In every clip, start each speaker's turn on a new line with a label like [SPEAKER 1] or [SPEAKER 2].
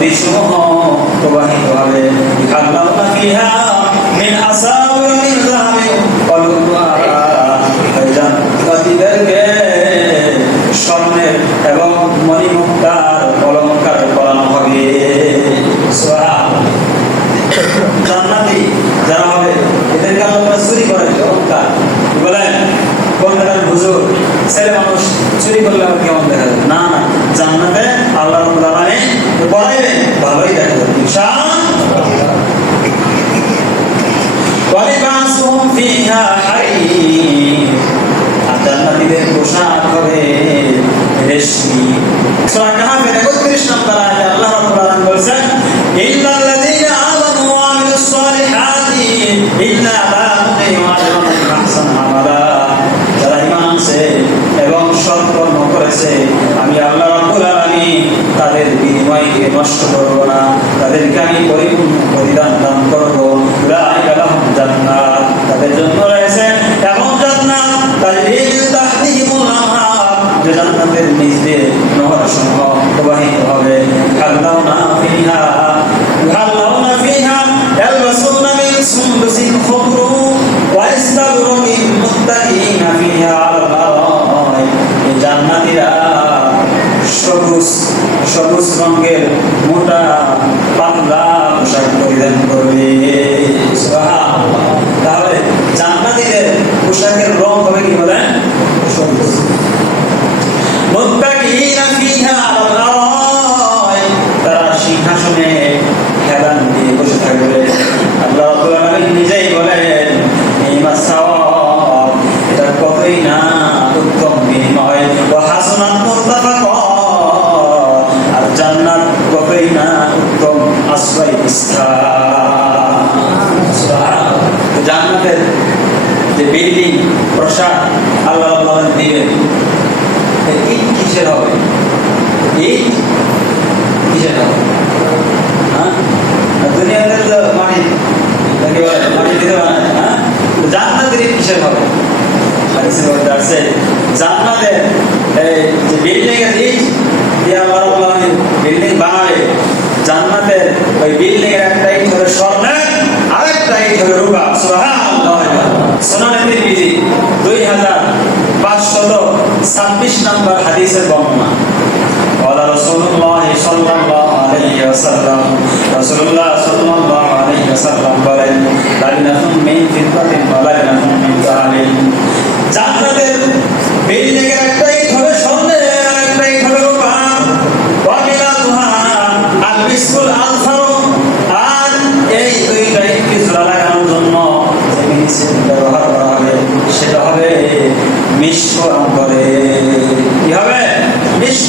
[SPEAKER 1] নদী সমূহ প্রবাহিত হবে খাদ্য ফিহা মিন আসা জনপদের নিজে নহর সমূহ প্রবাহিত হবে। কাল্লাও না ফিহা জান্নাতের যে বিল্ডিং প্রসাদ আল্লাহ দিবেন। এই কিসের হবে? এই কিসের হবে? হ্যাঁ? দুনিয়াতে তো মানে মানে দিতে পারে হ্যাঁ? জান্নাতের কিসের হবে? হাদিসের মধ্যে আছে, জান্নাতের, এই বিল্ডিং এর ইট দিয়ে আমার বিল্ডিং বানাবে। জান্নাতের ওই বিল্ডিং এর একটা ইট স্বর্ণ আর একটা রূপা সুবহানাল্লাহ। সুনানে তিরমিজি 2526 নম্বর হাদিসের বর্ণনা। ওয়ালা রাসূলুল্লাহ সাল্লাল্লাহু আলাইহি ওয়াসাল্লাম, রাসূলুল্লাহ সাল্লাল্লাহু আলাইহি ওয়াসাল্লাম বলেন লাইনাহুম মিন ফিতরাতিন ওয়া লাইনাহুম মিন জাহালিন জান্নাত is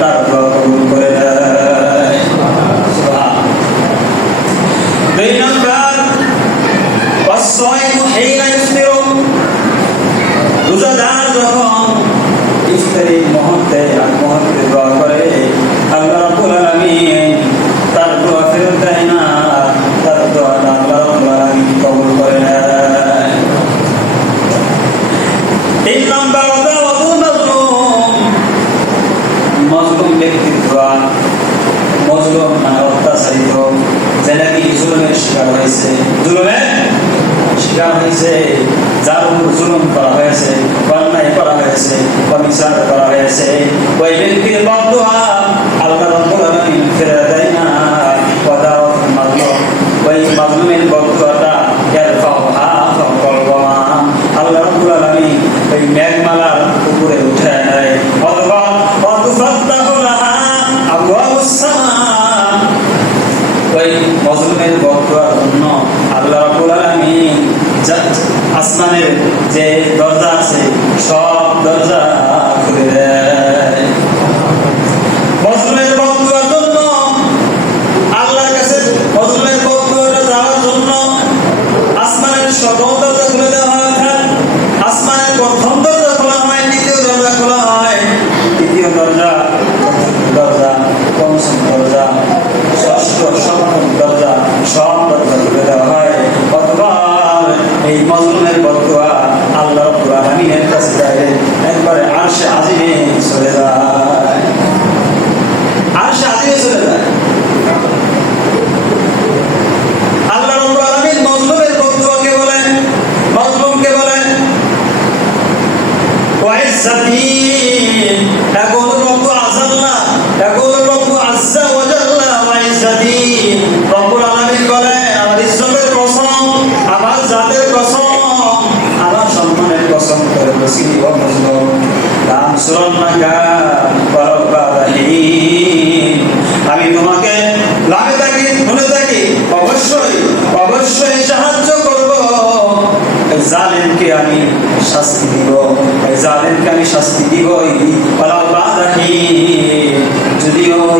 [SPEAKER 1] তার দোয়া কবুল করে। হয়েছে। জুলুমের শিকার হয়েছে। যার উপর জুলুম করা হয়েছে। অন্যায় করা হয়েছে। অবিচার করা হয়েছে। ওই ব্যক্তি আসমানের যে দরজা আছে সব দরজা খুলে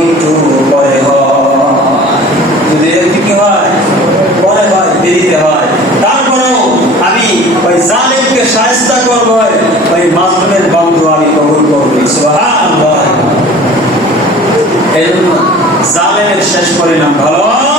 [SPEAKER 1] একটু হয়। ভয় আমি ওই জালেমকে সাহেস্তা করব, ওই মাসুমের বন্ধু আমি কবুল করবি এই জন্য জালেমের শেষ পরিণাম ভালো।